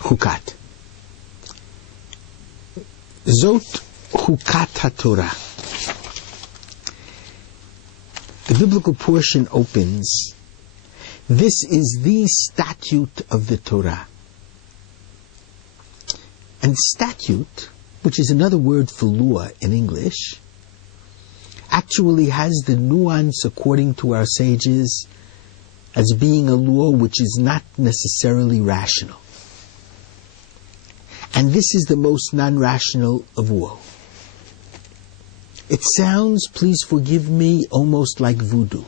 Chukat. Zot Chukat HaTorah. The biblical portion opens, this is the statute of the Torah. And statute, which is another word for law in English, actually has the nuance, according to our sages, as being a law which is not necessarily rational. And this is the most non-rational of all. It sounds, please forgive me, almost like voodoo.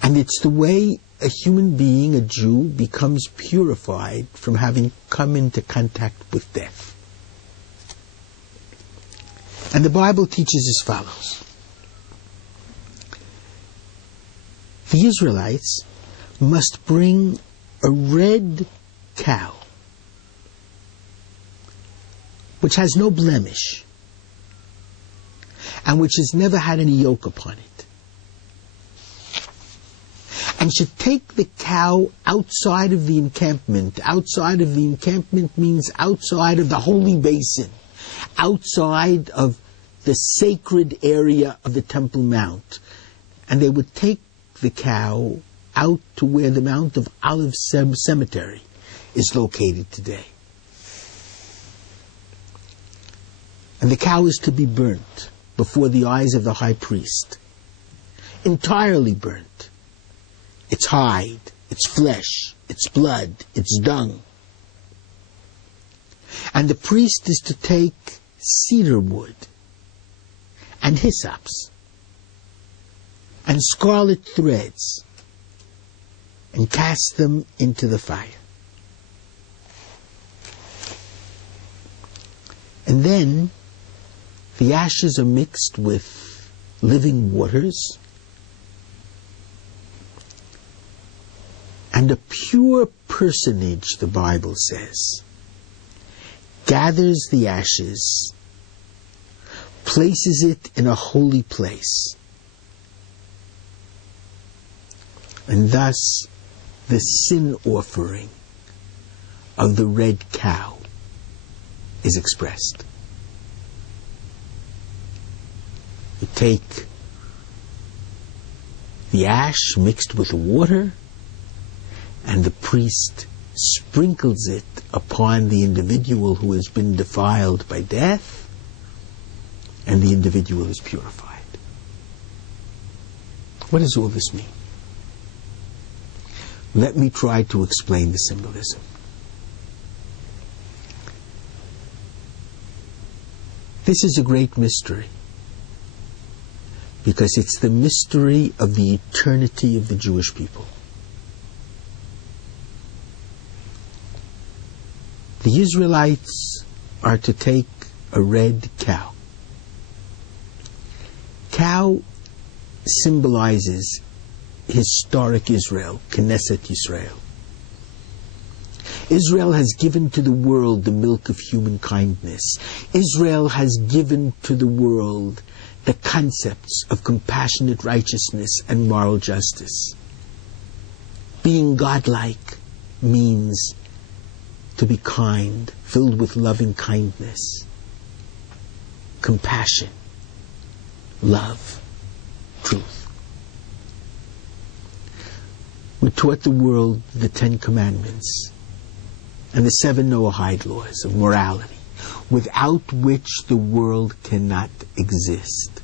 And it's the way a human being, a Jew, becomes purified from having come into contact with death. And the Bible teaches as follows. The Israelites must bring a red cow, which has no blemish, and which has never had any yoke upon it, and should take the cow outside of the encampment. Outside of the encampment means outside of the holy basin, outside of the sacred area of the Temple Mount. And they would take the cow out to where the Mount of Olives Cemetery is located today. And the cow is to be burnt before the eyes of the high priest. Entirely burnt. Its hide, its flesh, its blood, its dung. And the priest is to take cedar wood and hyssops and scarlet threads and cast them into the fire. And then the ashes are mixed with living waters, and a pure personage, the Bible says, gathers the ashes, places it in a holy place, and thus the sin offering of the red cow is expressed. You take the ash mixed with water, and the priest sprinkles it upon the individual who has been defiled by death, and the individual is purified. What does all this mean? Let me try to explain the symbolism. This is a great mystery, because it's the mystery of the eternity of the Jewish people. The Israelites are to take a red cow. Cow symbolizes historic Israel, Knesset Yisrael. Israel has given to the world the milk of human kindness. Israel has given to the world the concepts of compassionate righteousness and moral justice. Being godlike means to be kind, filled with loving kindness, compassion, love, truth. We taught the world the 10 Commandments and the 7 Noahide laws of morality, without which the world cannot exist.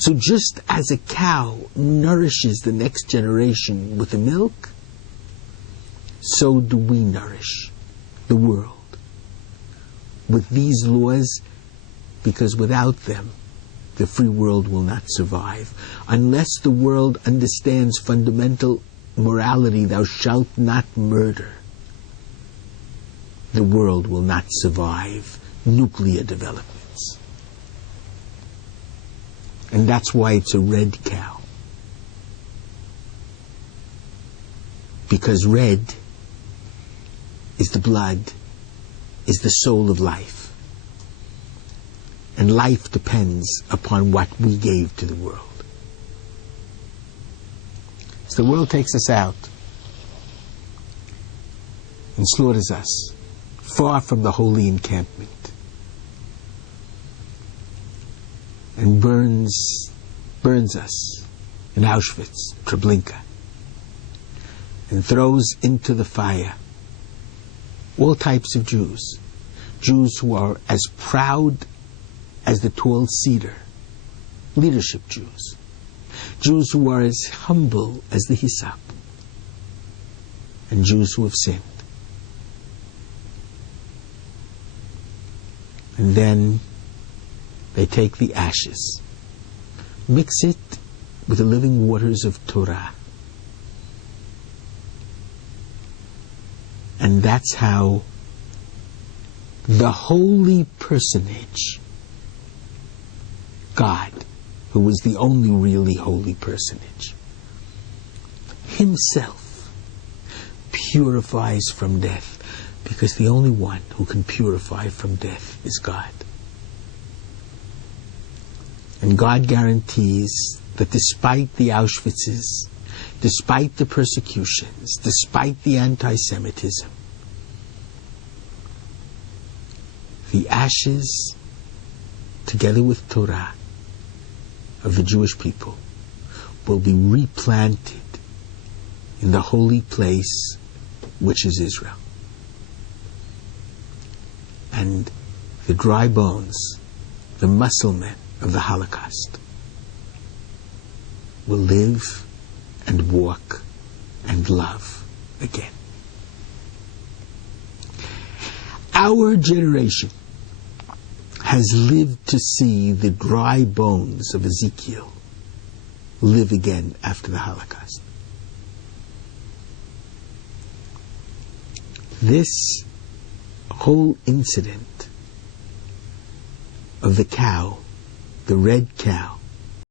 So just as a cow nourishes the next generation with the milk, so do we nourish the world with these laws, because without them, the free world will not survive. Unless the world understands fundamental morality, thou shalt not murder, the world will not survive nuclear developments. And that's why it's a red cow. Because red is the blood, is the soul of life. And life depends upon what we gave to the world. So the world takes us out, and slaughters us far from the holy encampment, and burns us in Auschwitz, Treblinka, and throws into the fire all types of Jews, Jews who are as proud as the tall cedar, leadership Jews, Jews who are as humble as the hyssop, and Jews who have sinned. And then they take the ashes, mix it with the living waters of Torah, and that's how the holy personage, God, who was the only really holy personage, himself purifies from death, because the only one who can purify from death is God. And God guarantees that despite the Auschwitzes, despite the persecutions, despite the anti-Semitism, the ashes, together with Torah, of the Jewish people will be replanted in the holy place which is Israel. And the dry bones, the muscle men of the Holocaust, will live and walk and love again. Our generation has lived to see the dry bones of Ezekiel live again after the Holocaust. This whole incident of the cow, the red cow,